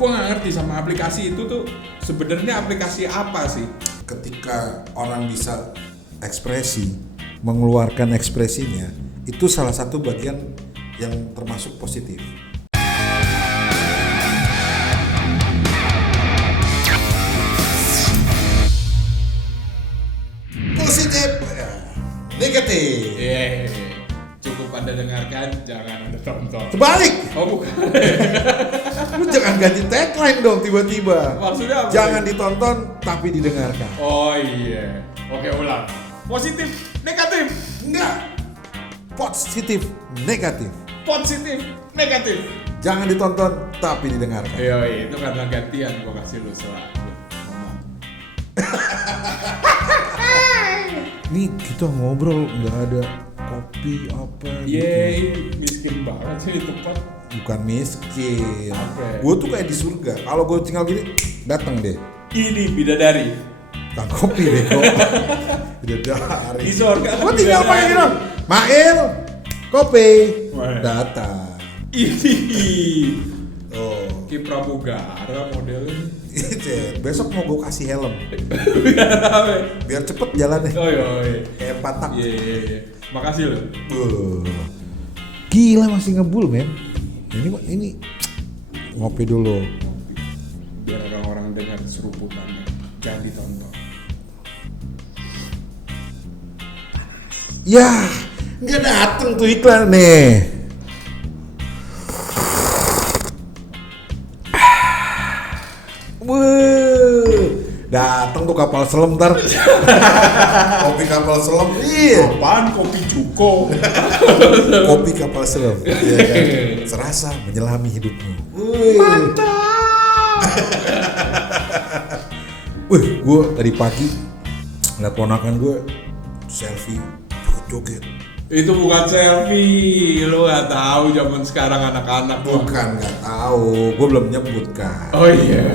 Gua nggak ngerti sama aplikasi itu tuh sebenarnya aplikasi apa sih? Ketika orang bisa ekspresi, mengeluarkan ekspresinya, itu salah satu bagian yang termasuk positif. Positif, negatif. Cukup Anda dengarkan, jangan Anda tonton. Sebalik, Oh bukan. lu jangan ganti tagline dong tiba-tiba. Maksudnya apa? Jangan ditonton tapi didengarkan. Oh iya. Oke, ulang. Positif, negatif. Enggak. Positif, negatif. Positif, negatif. Jangan ditonton tapi didengarkan. Iya, itu karena gantian gua kasih lu salah ngomong. Nih kita ngobrol nggak ada kopi apa Yeay, miskin banget sih di tempat. Bukan miskin. Apa? Gue tuh kayak di surga. Kalau gue tinggal gini, datang deh. Ini bidadari. Bukan kopi deh kok. Bidadari. Di surga kan Gue tinggal bidadari. pakai gini dong. Mail, kopi, Wah. datang. Ini. Oh, Ki Pramugara modelnya. besok mau gue kasih helm Biar apa? biar cepet jalannya. Oh iya. Kayak patak. Iya. Makasih loh. Gila masih ngebul men. Ini ngopi dulu. Biar orang-orang dengar seruputannya. Jangan ditonton. Ya, nggak dateng tuh iklan nih. Dateng tuh kapal selam ntar. Kopi kapal selam. Iya. Apaan kopi cuko? Kopi kapal selam. Iya kan? Serasa menyelami hidupmu. Mantap. Wih, gue tadi pagi ngeliat ponakan gue selfie joget-joget. Itu bukan selfie, lu nggak tahu zaman sekarang anak-anak. Bukan, nggak tahu. Gue belum nyebut kan. Oh iya.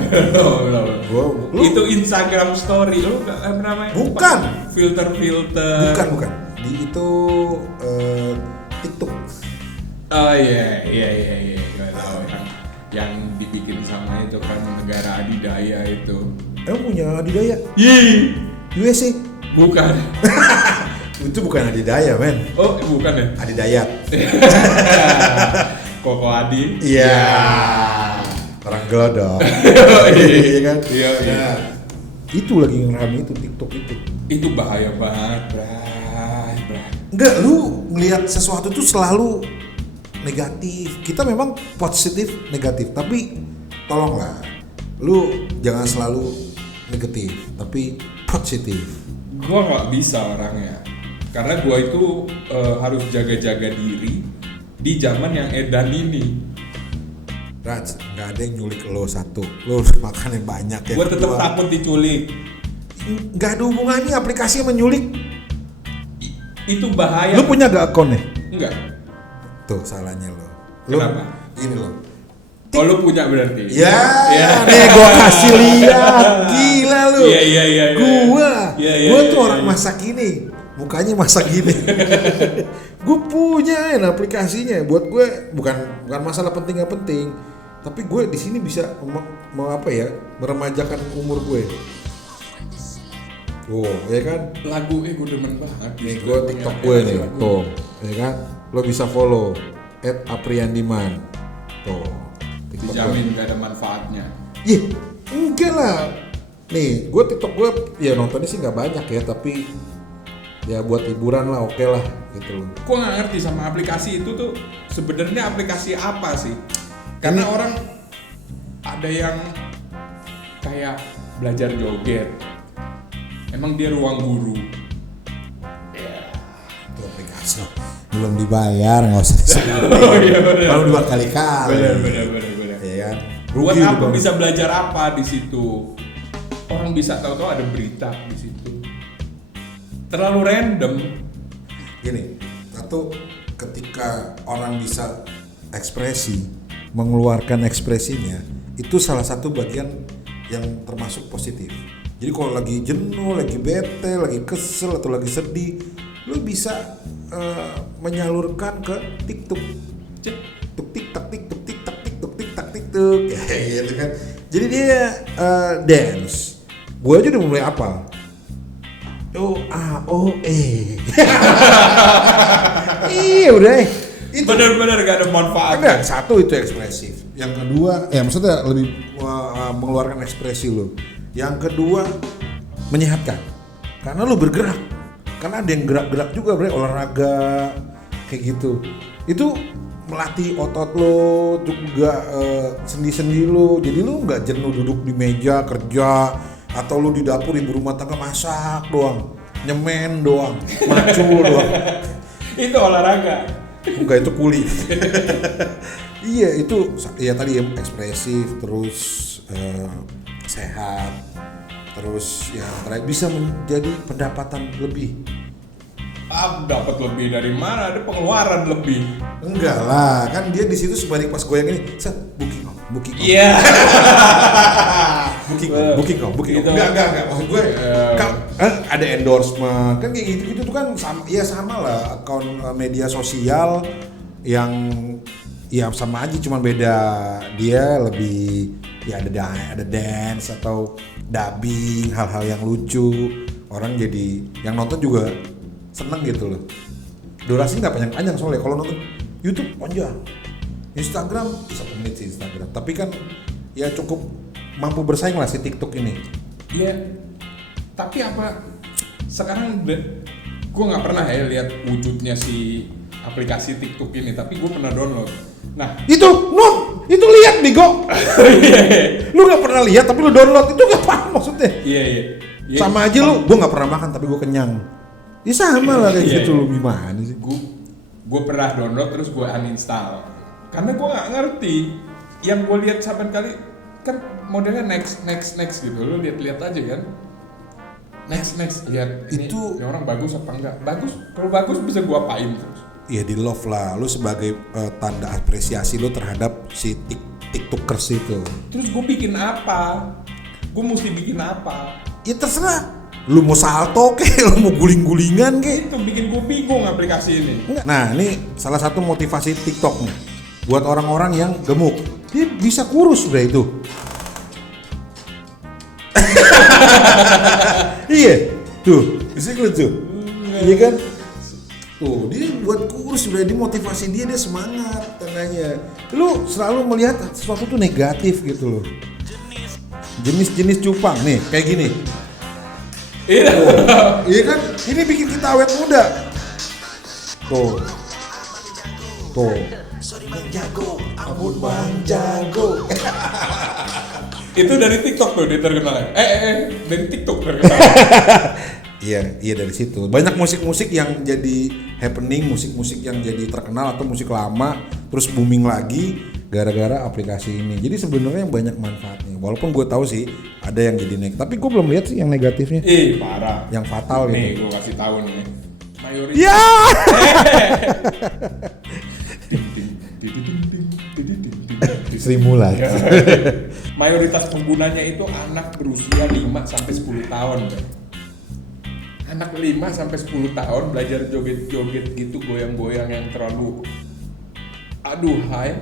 Lu Itu Instagram story lu nggak namanya? Bukan. Filter. bukan. Di itu TikTok. Oh iya. Gak tahu yang dibikin sama itu kan negara adidaya itu. Emang punya adidaya? Yih, USA? bukan. Itu bukan adidaya men. Oh bukan ya? Adidayat. Koko Adi. Iya. Orang gelodok. Iya kan? Iya. Nah, itu lagi ngerame itu TikTok itu. Itu bahaya banget, Bray. Enggak, lu ngelihat sesuatu tuh selalu negatif. Kita memang positif negatif, tapi tolonglah lu jangan selalu negatif, tapi positif. Gua nggak bisa orangnya, karena gua itu harus jaga-jaga diri di zaman yang edan ini. Raj, nggak ada yang nyulik lo satu, lo makan yang banyak ya. Gua tetap kedua. takut diculik. Nggak ada hubungannya aplikasi yang menyulik. Itu bahaya. Lu punya gak akunnya? Enggak. Tuh salahnya lo. Kenapa? Gini lo. Oh lu punya berarti? Ya, Ya. nih gua kasih lihat, gila lu. Iya. Gua Iya, tuh iya. orang masa kini, mukanya masa gini. Gue punya aplikasinya, buat gue bukan masalah penting nggak penting, tapi gue di sini bisa mau apa ya, meremajakan umur gue. Oh, ya kan? Lagu gue demen banget. Nih gue TikTok gue nih, tuh, ya kan? Lo bisa follow @apriandiman, tuh. TikTok Dijamin gak ada manfaatnya. Ih, enggak lah. Nih, gue TikTok gue ya nontonnya sih nggak banyak ya, tapi ya buat hiburan lah, oke lah gitu loh. Gue nggak ngerti sama aplikasi itu tuh sebenarnya aplikasi apa sih? Karena orang ada yang kayak belajar joget. Emang dia ruang guru. Itu aplikasi belum dibayar, nggak usah disebutin. Oh iya benar. Kalau dua kali-kali. Benar. Ya kan? Buat Rugi apa lu, Bang. bisa belajar apa di situ? Orang bisa tahu-tahu ada berita di situ. Terlalu random. Gini, satu, ketika orang bisa ekspresi, mengeluarkan ekspresinya, itu salah satu bagian yang termasuk positif. Jadi kalau lagi jenuh, lagi bete, lagi kesel atau lagi sedih, lu bisa menyalurkan ke TikTok. Tuk tik tak tik tuk tik tak tik tuk tik tak tik tuk kayak gitu kan. Jadi dia dance. Gue aja udah mulai apal. O-A-O-E. Iya udah. Itu Bener-bener gak ada manfaat. enggak, satu itu ekspresif. Yang kedua, maksudnya lebih mengeluarkan ekspresi lo. Yang kedua, menyehatkan. Karena lo bergerak. Karena ada yang gerak-gerak juga, bre, olahraga kayak gitu. Itu melatih otot lo, juga sendi-sendi lo. Jadi lo nggak jenuh duduk di meja kerja atau lo di dapur ibu rumah tangga masak doang, nyemen doang, macul doang. Itu olahraga. Enggak, itu kuli. Iya, itu ya tadi ekspresif, terus sehat, terus yang terakhir bisa menjadi pendapatan lebih. Dapat lebih dari mana? Ada pengeluaran lebih. Enggak lah, kan dia di situ sebalik pas goyang ini, booking. Iya. Booking. Gitu. Enggak. Maksud gue, kan ada endorsement, kan kayak gitu tuh kan sama lah akun media sosial yang ya sama aja, cuma beda dia lebih ya ada dance atau dubbing, hal-hal yang lucu, orang jadi yang nonton juga seneng gitu loh. Durasi nggak panjang-panjang soalnya, kalau nonton YouTube panjang, Instagram 1 menit sih Instagram, tapi kan ya cukup mampu bersaing lah si TikTok ini. Iya. Tapi apa? Sekarang gue nggak pernah ya lihat wujudnya si aplikasi TikTok ini, tapi gue pernah download. Nah, itu lihat Bigo. Lu nggak pernah lihat tapi lu download, itu nggak paham maksudnya. Iya. Sama aja lu, gue nggak pernah makan tapi gue kenyang. Ya sama lah kayak gitu, lu gimana sih? Gue pernah download terus gue uninstall karena gue nggak ngerti. Yang gue lihat saban kali kan modelnya next gitu, lu lihat aja kan. Next lihat ini orang bagus apa enggak? Bagus, kalau bagus bisa gue apain terus. Ya di love lah, lu sebagai tanda apresiasi lu terhadap si tiktokers itu. Terus gue bikin apa? Gue mesti bikin apa? Ya terserah, lu mau salto kek, lu mau guling-gulingan kek. Itu bikin gue bingung aplikasi ini. Nah ini salah satu motivasi TikTok nih, buat orang-orang yang gemuk, dia bisa kurus udah itu. Iya, tuh, bisa tuh, iya kan? Tuh, dia buat kurus udah, dimotivasi dia semangat tandanya. Lu selalu melihat sesuatu tuh negatif gitu loh. Jenis-jenis cupang nih, kayak gini. Iya. Iya kan? Ini bikin kita awet muda. Tuh. Bang Jago, ampun Bang Jago. Itu dari TikTok tuh dia terkenal. Dari TikTok terkenal. Iya dari situ. Banyak musik-musik yang jadi happening, musik-musik yang jadi terkenal atau musik lama terus booming lagi gara-gara aplikasi ini. Jadi sebenarnya banyak manfaatnya. Walaupun gue tahu sih ada yang jadi negatif, tapi gue belum lihat sih yang negatifnya. Parah. Yang fatal gitu. Nih gue kasih tahu nih. Mayoritas. Ya. Sri Mulat. Mayoritas penggunanya itu anak berusia 5 sampai 10 tahun. Anak 5 sampai 10 tahun belajar joget-joget gitu, goyang-goyang yang terlalu aduhai.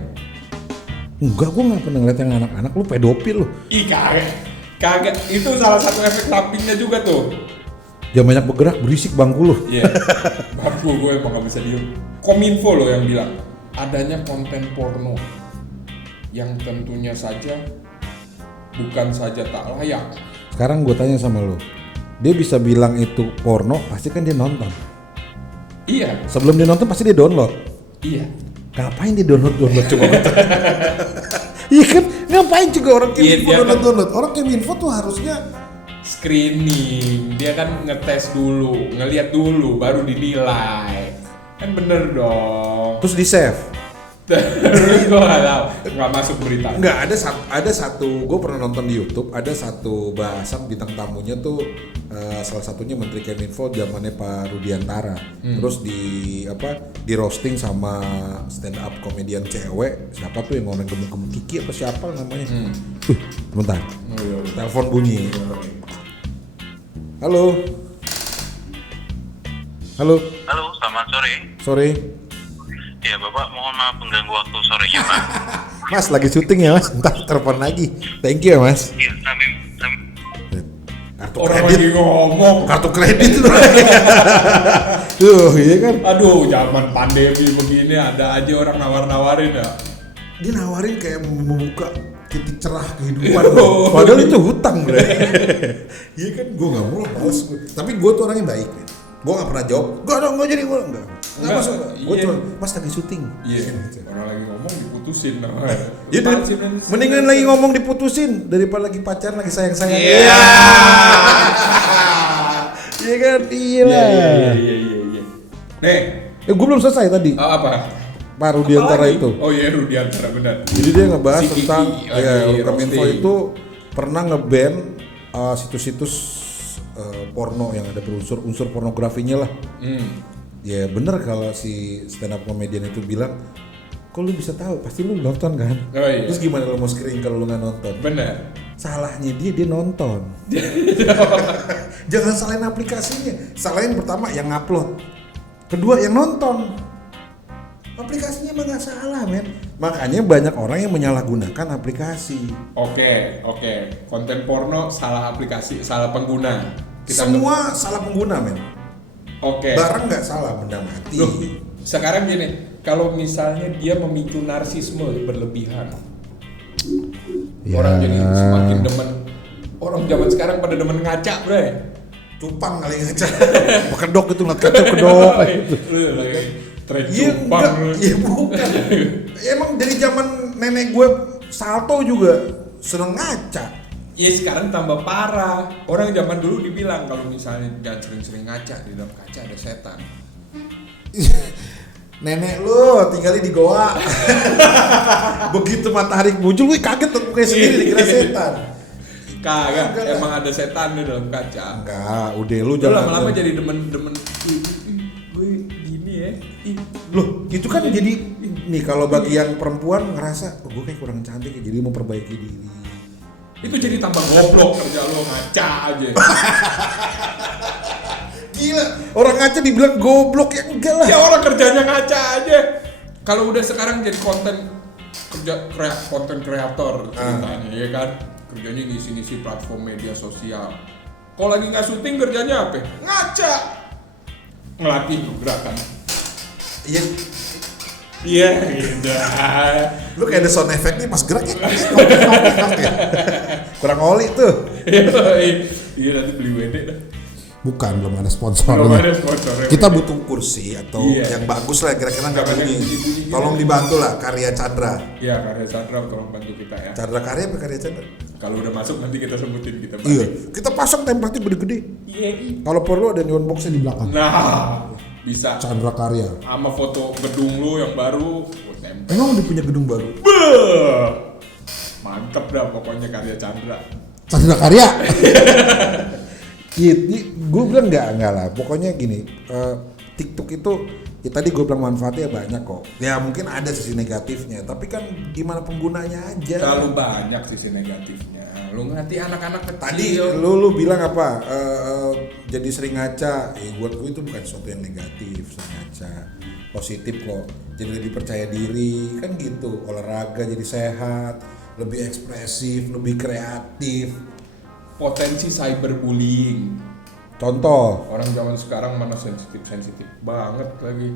Enggak, gue nggak pernah ngeliat yang anak-anak. Lu pedofil lu. Ih kagak. Itu salah satu efek sampingnya juga tuh. Jangan banyak bergerak, berisik bangku lu. Iya. Bangku gue emang gak bisa diem. Kominfo loh yang bilang adanya konten porno yang tentunya saja bukan saja tak layak. Sekarang gue tanya sama lu, dia bisa bilang itu porno, pasti kan dia nonton. Iya. Sebelum dia nonton pasti dia download. Iya. Ngapain dia download coba? Iya kan, ngapain juga orang Keminfo download? Orang Keminfo tuh harusnya screening, dia kan ngetes dulu, ngelihat dulu, baru dinilai. Kan bener dong. Terus di save. Terus gue nggak tahu, nggak masuk berita. Nggak, ada satu, gue pernah nonton di YouTube, ada satu bahasan bintang tamunya tuh salah satunya Menteri Keminfo zamannya Pak Rudiantara. Terus di roasting sama stand up komedian cewek, siapa tuh yang orang gemuk-gemuk, Kiki apa siapa namanya? Bentar, telepon bunyi. Halo, selamat sore. Sore. Ya Bapak, mohon maaf mengganggu waktu sorenya Pak. Mas lagi syuting ya mas, ntar telepon lagi. Thank you ya mas. Iya, sampai Kartu Orang kredit, lagi ngomong. kartu kredit loh. Tuh, iya kan? Aduh, zaman pandemi begini ada aja orang nawar-nawarin ya. Dia nawarin kayak membuka titik cerah kehidupan. Oh. Padahal itu hutang, Bre. Iya kan, gue nggak mau, males gue. Tapi gue tuh orangnya baik, men. Gue nggak pernah jawab. Nggak jadi gue nggak masuk. Gue Iya. cuma mas lagi syuting. Iya, orang lagi ngomong diputusin. Nah, Ya udah, mendingan lagi ngomong diputusin daripada lagi pacaran lagi sayang-sayang. Iya. Iya kan, iya Iya, lah. iya. Nih, Gue belum selesai tadi. apa? Pak Rudiantara Apalagi? itu. Oh iya, Rudiantara benar. Jadi dia ngebahas Si Kiki, tentang lagi Kominfo roasting. itu pernah nge-ban situs-situs porno yang ada berunsur pornografinya lah. Ya bener kalau si stand up comedian itu bilang, kok lu bisa tahu? Pasti lu nonton kan? Oh, iya. Terus gimana lu mau screen kalau lu nggak nonton? Benar. Salahnya dia nonton. Jangan salahin aplikasinya. Salahin pertama yang upload, kedua yang nonton. Aplikasinya emang nggak salah, men. Makanya banyak orang yang menyalahgunakan aplikasi. Oke. Konten porno salah aplikasi, salah pengguna. Semua salah pengguna, men. Oke. Barang nggak salah, benda mati. Loh, sekarang gini, kalau misalnya dia memicu narsisme berlebihan, Ya. orang jadi semakin demen. Orang zaman sekarang pada demen ngaca, bre. Cupang kali ngaca. Kedok itu ngeliat kaca kedok. Tren Iya cupang. enggak, iya bukan. Emang dari zaman nenek gue salto juga seneng ngaca. Ya sekarang tambah parah. Orang zaman dulu dibilang kalau misalnya jangan sering-sering ngaca, di dalam kaca ada setan. Nenek lu tinggalnya di goa. Begitu matahari muncul, gue kaget tuh kayak sendiri dikira setan. Kagak, Enggak. emang ada setan di dalam kaca. Enggak, udah lu Lu jangan. lama-lama jadi demen-demen. Gue gini ya. Loh, itu kan jadi nih kalau bagi yang perempuan ngerasa, oh, gue kayak kurang cantik ya, jadi mau perbaiki diri. Itu jadi tambah goblok kerja lo ngaca aja. Gila, orang ngaca dibilang goblok ya enggak lah. Ya orang kerjanya ngaca aja. Kalau udah sekarang jadi konten kreator ceritanya ya kan. Kerjanya ngisi-ngisi platform media sosial. Kalau lagi nggak syuting kerjanya apa? Ngaca. Ngelatih gerakan. Iya, Iya gitu. lu kayak ada sound effect nih pas gerak ya. Kurang oli tuh. Iya nanti beli WD dah. Bukan, belum ada sponsor. Belum ada sponsornya. Kita butuh kursi atau Iya. yang bagus lah, kira-kira nggak Nggak bunyi. pakai bunyi-bunyi gitu. Tolong dibantu lah, Karya Chandra. Iya karya Sandra tolong bantu kita ya. Chandra Karya apa Karya Chandra? Kalau udah masuk nanti kita sebutin kita. Iya, kita pasang template gede-gede. Iya. Kalau perlu ada neon boxnya di belakang. Nah, bisa. Chandra Karya. Sama foto gedung lu yang baru, gua tempel. Emang udah punya gedung baru? Beuh. Mantep dah pokoknya karya Chandra. Chandra Karya. Iya, gue bilang enggak lah. Pokoknya gini, TikTok itu ya tadi gue bilang manfaatnya banyak kok. Ya mungkin ada sisi negatifnya, tapi kan gimana penggunanya aja. Terlalu banyak sisi negatifnya. Lu ngerti anak-anak Tadi kecil. lu bilang apa? Jadi sering ngaca. Buat gue itu bukan sesuatu yang negatif, sering ngaca. Positif kok. Jadi lebih percaya diri, kan gitu. Olahraga jadi sehat, lebih ekspresif, lebih kreatif. Potensi cyberbullying. Contoh, Orang zaman sekarang mana sensitif banget lagi.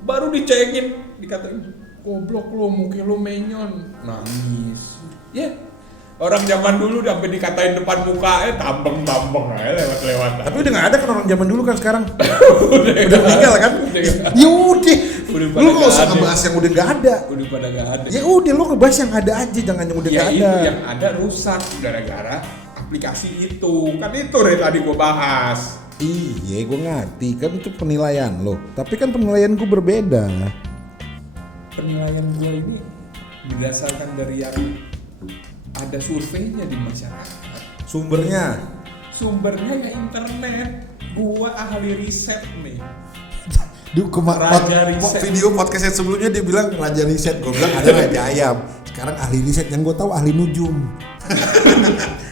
Baru dicengin, dikatain goblok lu, muka lu menyon, nangis. Ya, orang zaman dulu sampai dikatain depan muka, tambeng-tambeng aja lewat-lewat. tapi udah nggak ada kan orang zaman dulu kan sekarang. udah Udah meninggal kan? Ya udah. Udah Lu pada nggak usah nggak ada. ngebahas yang udah nggak ada. Udah pada gak ada. Ya udah lu ngebahas yang ada aja, jangan yang udah Ya nggak itu ada. yang ada rusak gara-gara aplikasi itu. Kan itu dari tadi gua bahas. Iya, gue ngerti kan itu penilaian lo. Tapi kan penilaian gue berbeda. Penilaian gua ini berdasarkan dari yang ada surveinya di masyarakat. Sumbernya. Sumbernya ya internet. Gua ahli riset nih. Di Raja riset. video podcast yang sebelumnya dia bilang raja riset, gue bilang ada raja ayam. Sekarang ahli riset, yang gue tahu ahli nujum.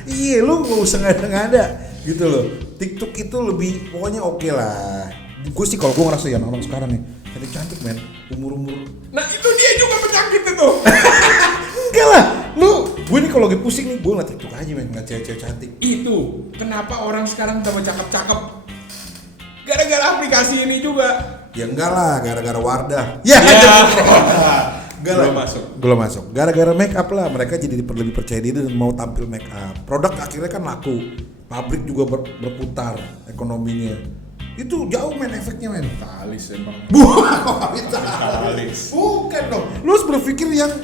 Iya, lu nggak usah ngada-ngada gitu loh. TikTok itu lebih pokoknya oke lah. Gue sih kalau gue ngerasa ya orang sekarang nih Cantik men, umur. Nah itu dia juga penyakit itu. Enggak lah, gue nih kalau lagi pusing nih, gue ngeliat TikTok aja men, ngeliat cewek-cewek cantik. Itu kenapa orang sekarang tambah cakep-cakep? Gara-gara aplikasi ini juga. Ya enggak lah, gara-gara Wardah. Ya. Belum masuk. Gara-gara make up lah, mereka jadi lebih percaya diri dan mau tampil make up. Produk akhirnya kan laku, pabrik juga berputar ekonominya. Itu jauh men efeknya men. Kalis emang. Kalis. Bukan dong. Lu harus berpikir yang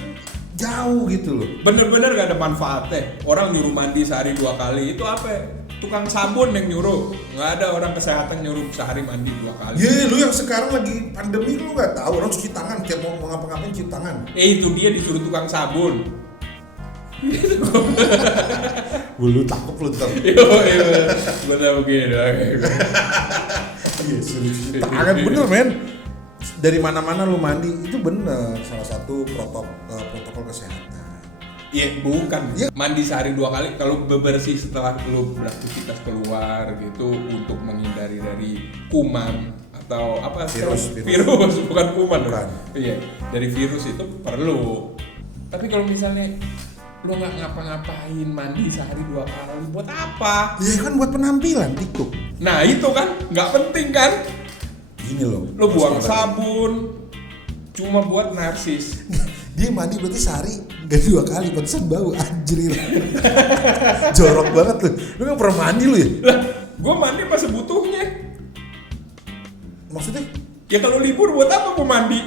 jauh gitu loh. Bener-bener gak ada manfaatnya. Orang nyuruh mandi sehari 2 kali itu apa? Tukang sabun yang nyuruh. Nggak ada orang kesehatan nyuruh sehari mandi 2 kali. Ya lu yang sekarang lagi pandemi lu nggak tahu orang cuci tangan tiap mau ngapa-ngapain cuci tangan. Itu dia disuruh tukang sabun. Lu takut lu ntar. Iya. Bener begini. Iya suruh cuci tangan bener men. Dari mana-mana lu mandi itu bener salah satu protokol kesehatan. Iya bukan. Mandi sehari 2 kali kalau bebersih setelah lu beraktivitas keluar gitu untuk menghindari dari kuman atau apa virus bukan kuman. Bukan. Iya dari virus itu perlu. Tapi kalau misalnya lu nggak ngapa-ngapain mandi sehari 2 kali buat apa? Iya kan buat penampilan TikTok. Nah itu kan nggak penting kan? Gini loh. Lu buang sabun cuma buat narsis. Dia mandi berarti sehari gak 2 kali, pantesan bau anjir. Jorok banget lu. Lu gak pernah mandi lu ya? Lah, gua mandi pas sebutuhnya. Maksudnya? Ya kalau libur buat apa gua mandi?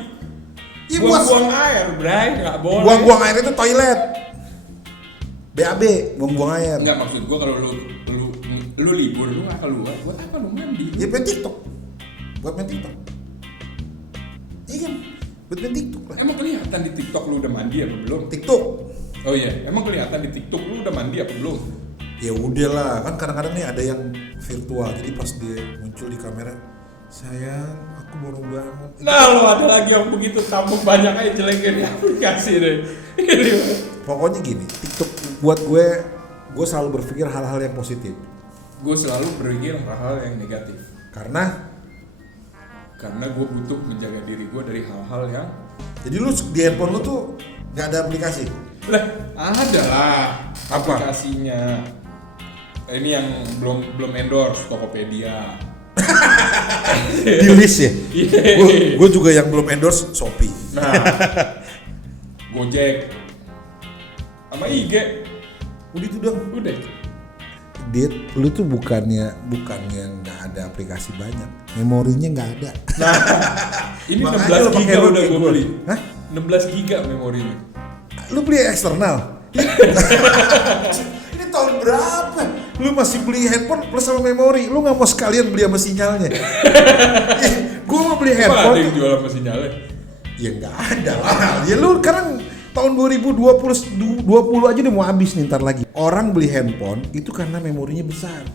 Ya, buang air, Bray, nggak boleh. Buang air itu toilet. BAB, buang air. Enggak, maksud gua kalau lu libur lu nggak keluar, buat apa lu mandi? Ya main TikTok. Buat main TikTok. Iya kan? Buat main TikTok lah. Emang kelihatan di TikTok lu udah mandi apa belum? TikTok. Oh iya, emang kelihatan di TikTok lu udah mandi apa belum? Ya udah lah, kan kadang-kadang nih ada yang virtual. Jadi pas dia muncul di kamera, sayang, aku baru bangun. Nah, lo ada lagi yang begitu tampuk banyak aja jelekin di aplikasi deh. Pokoknya gini, TikTok buat gue selalu berpikir hal-hal yang positif. Gue selalu berpikir hal-hal yang negatif. Karena gue butuh menjaga diri gue dari hal-hal yang. Jadi lu di handphone lu tuh nggak ada aplikasi? Lah, ada lah Apa? aplikasinya. Ini yang belum endorse Tokopedia. Di list ya? Gue juga yang belum endorse Shopee. Nah, Gojek sama IG. Udah itu dong. Udah. Lu tuh bukannya nggak ada aplikasi banyak, memorinya nggak ada. Nah, ini Makanya 16 giga udah gue beli. Hah? 16 giga memorinya. Lu beli eksternal? Ini tahun berapa? Lu masih beli handphone plus sama memori? Lu nggak mau sekalian beli sama sinyalnya? Gue mau beli handphone. Ada yang jual sama sinyalnya? Ya nggak ada lah. Ya lu sekarang tahun 2020 aja udah mau habis nih ntar lagi. Orang beli handphone itu karena memorinya besar.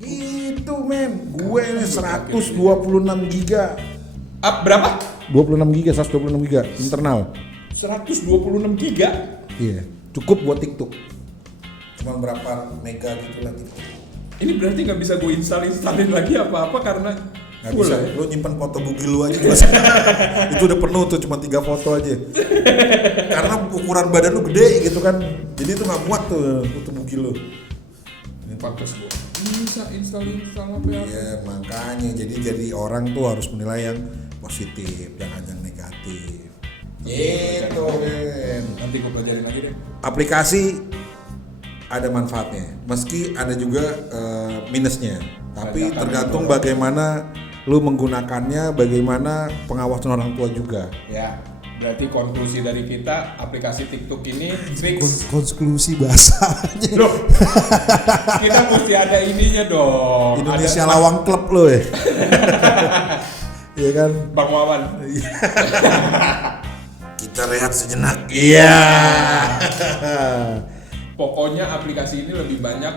Gitu men. Gue ini 126 giga. Berapa? 26 giga, 126 giga internal. 126 giga? Iya. Cukup buat TikTok. Cuma berapa mega gitu lah TikTok. Ini berarti nggak bisa gue installin lagi apa-apa karena Gak bisa, lu nyimpan foto bugil lu aja juga. Itu udah penuh tuh, cuma 3 foto aja. Karena ukuran badan lu gede gitu kan. Jadi itu gak muat tuh foto bugil lu. Pantes gue bisa install apa ya? Iya makanya, jadi orang tuh harus menilai yang positif, jangan yang negatif. Gitu men. Nanti gue pelajarin lagi deh. Aplikasi ada manfaatnya, meski ada juga minusnya. Tapi tergantung bagaimana lu menggunakannya, bagaimana pengawasan orang tua juga. Ya, berarti konklusi dari kita aplikasi TikTok ini fix. Konklusi bahasanya. Loh, kita mesti ada ininya dong. Indonesia ada Lawang Club lo ya. Iya kan? Bang Wawan. Kita rehat sejenak. Iya. Pokoknya aplikasi ini lebih banyak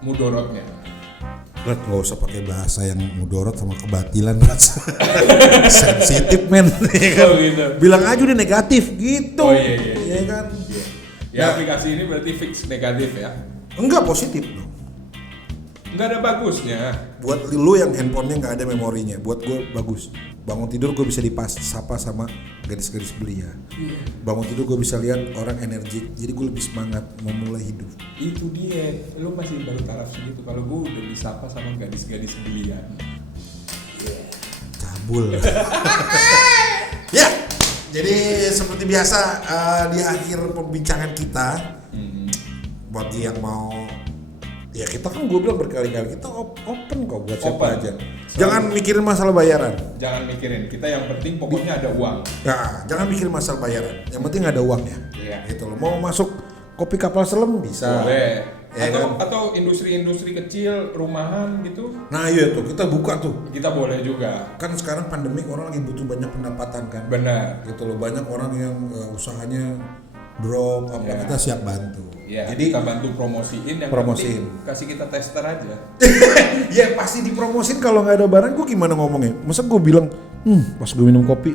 mudorotnya. Red, nggak usah pakai bahasa yang mudorot sama kebatilan, sensitif men. Oh, gitu. Bilang aja udah negatif gitu. Oh iya. Iya kan? Ya aplikasi ini berarti fix negatif ya? Enggak, positif dong. Nggak ada bagusnya. Buat lu yang handphonenya nggak ada memorinya, buat gue bagus. Bangun tidur gue bisa sapa sama gadis-gadis belia. Bangun tidur gue bisa lihat orang energik, jadi gue lebih semangat memulai hidup. Itu dia, lu masih baru taraf segitu. Kalau gue udah disapa sama gadis-gadis belia. Cabul. Ya, jadi seperti biasa di akhir pembincangan kita, bagi yang mau, ya kita kan gue bilang berkali-kali kita open kok buat siapa Open. aja. Jangan mikirin masalah bayaran. Jangan mikirin, kita yang penting pokoknya ada uang. Ya, jangan mikirin masalah bayaran. Yang penting ada uangnya. Iya. Gitu loh. Mau masuk kopi kapal selam bisa. Boleh. Ya atau kan? atau industri-industri kecil, rumahan gitu, Nah iya tuh kita buka tuh. kita boleh juga. Kan sekarang pandemik orang lagi butuh banyak pendapatan kan. Benar. Gitu loh, banyak orang yang usahanya drop apa, Ya. kita siap bantu. Ya, Jadi kita bantu promosiin, yang promosiin. penting kasih kita tester aja. ya pasti dipromosin. Kalau nggak ada barang gue gimana ngomongnya? Masa gue bilang pas gue minum kopi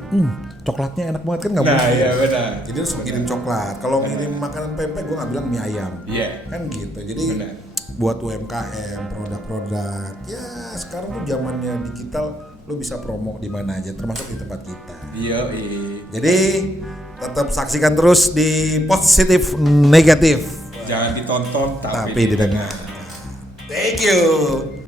coklatnya enak banget kan, nggak Nah, mungkin. iya benar. Jadi harus ngirim coklat. Kalau ngirim makanan pempek gue nggak bilang mie ayam. Iya. Kan gitu. Jadi Benar. buat UMKM, produk-produk, ya sekarang tuh zamannya digital, lo bisa promo di mana aja, termasuk di tempat kita. Iya. Jadi tetap saksikan terus di Positif Negatif, Jangan ditonton tapi didengar. Thank you.